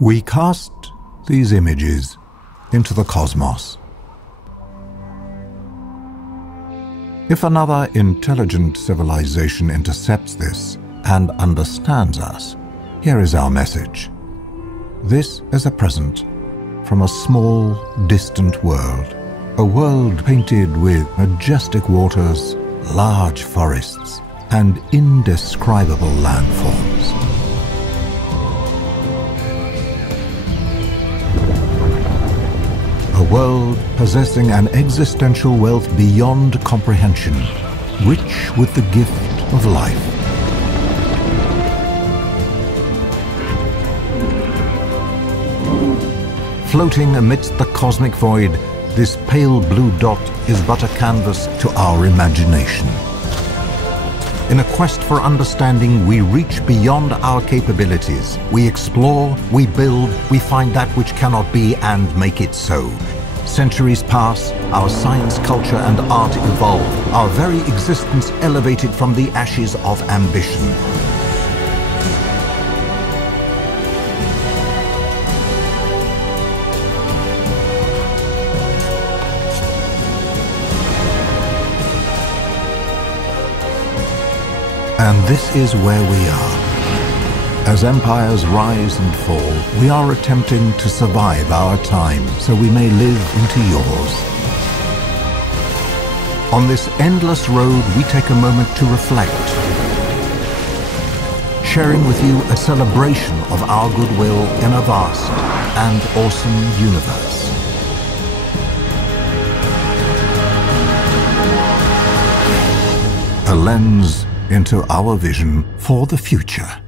We cast these images into the cosmos. If another intelligent civilization intercepts this and understands us, here is our message. This is a present from a small, distant world. A world painted with majestic waters, large forests, and indescribable landforms. A world possessing an existential wealth beyond comprehension, rich with the gift of life. Floating amidst the cosmic void, this pale blue dot is but a canvas to our imagination. In a quest for understanding, we reach beyond our capabilities. We explore, we build, we find that which cannot be and make it so. Centuries pass, our science, culture, and art evolve, our very existence elevated from the ashes of ambition. And this is where we are. As empires rise and fall, we are attempting to survive our time so we may live into yours. On this endless road, we take a moment to reflect, sharing with you a celebration of our goodwill in a vast and awesome universe. A lens into our vision for the future.